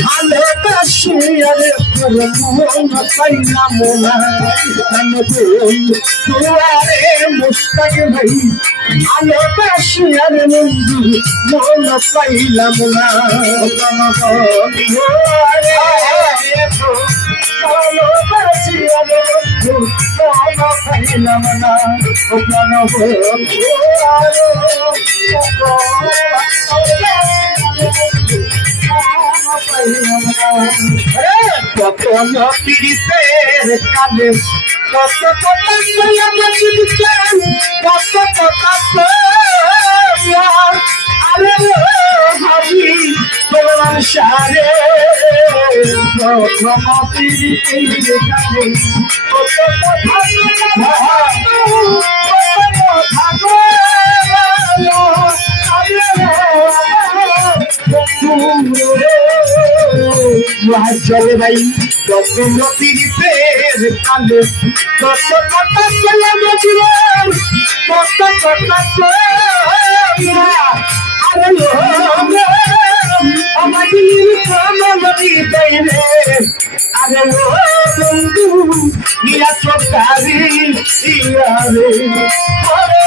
ভালোবাসি আরে মন পাইলাম না কেন দুয়ারে মুস্তাক ভাই ভালোবাসি আরে বন্ধু, মন পাইলাম না ভালোবাসি আরে বন্ধু মন পাইলাম না ও কেন কত পীড়িতের কালে কত কথা কইয়া গেছিলাম কত কথা কইয়া আরে ভাবি বললাম সারে। প্রথম পীড়িতের কালে কত কথা কত কথা চলে ভাই কত নদীর কালে। কত কথা চলে গেছিলাম কত কথা আরে ও বন্ধু, নিয়া চোখারি ইয়ারে ওরে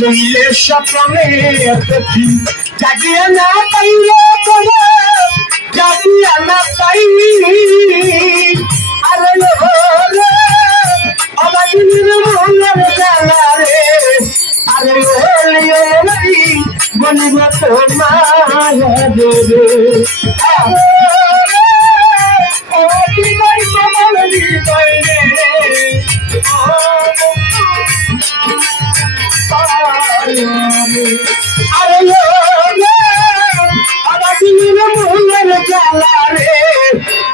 শৈলে স্বপ্নে দেখি, জাগিয়া না পাইলে করে জাগিয়া না পাই আরে রে আমাদের মনের জানা রে আরে লিও নাই, বলিব তোর মায়া দেবে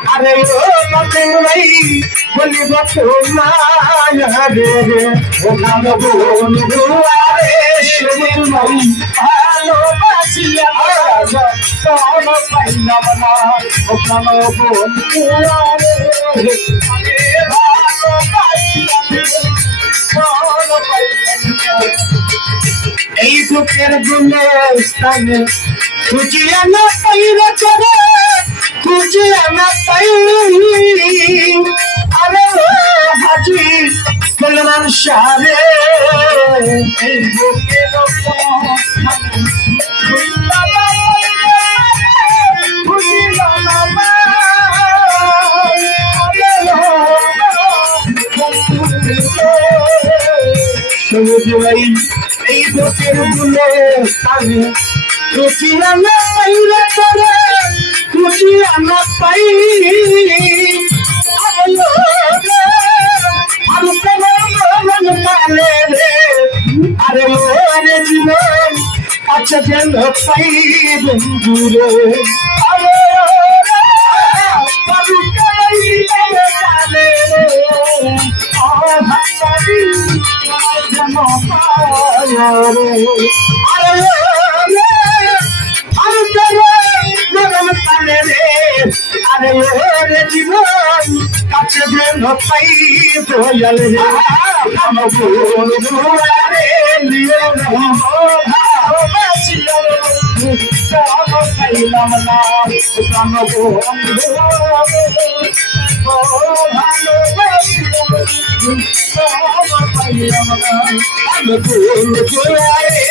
আরে ও নতুন ভাই বলিব তোমায় রে রে ও নাম বন্ধু আরে শুনুন ভাই ভালোবাসি আজ তোম পাইলাম না ও নাম বন্ধু আরে আরে ভালোবাসি তোম পাইলাম না এই দুঃখের গুণস্থানে খুঁজিয়া না পাইরে করে খুঁজিয়া না পাই আরে হাজি সলমান সারে, এই দুঃখের গুণস্থানে খুঁজিয়া না না বুকেরগুলো স্থানে খুশি আমরা পাইলে করে খুশি আমরা পাই আরে ওরে জীবন আচ্ছা যেন পাই বন্ধুরে আরে আরে রে জীবন কাছে যেন পাই দয়াল রে আম বন্ধু আরে লিও কাম পাইলাম না বন্ধু ভুল জোয়ারে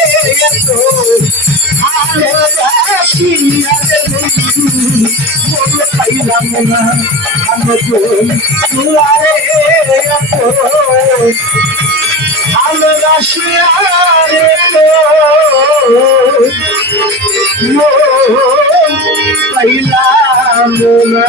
এত ভালোবাসি আরে বন্ধু মন পাইলাম না আমি জোয়ারে এত ভালোবাসি আরে মন পাইলাম না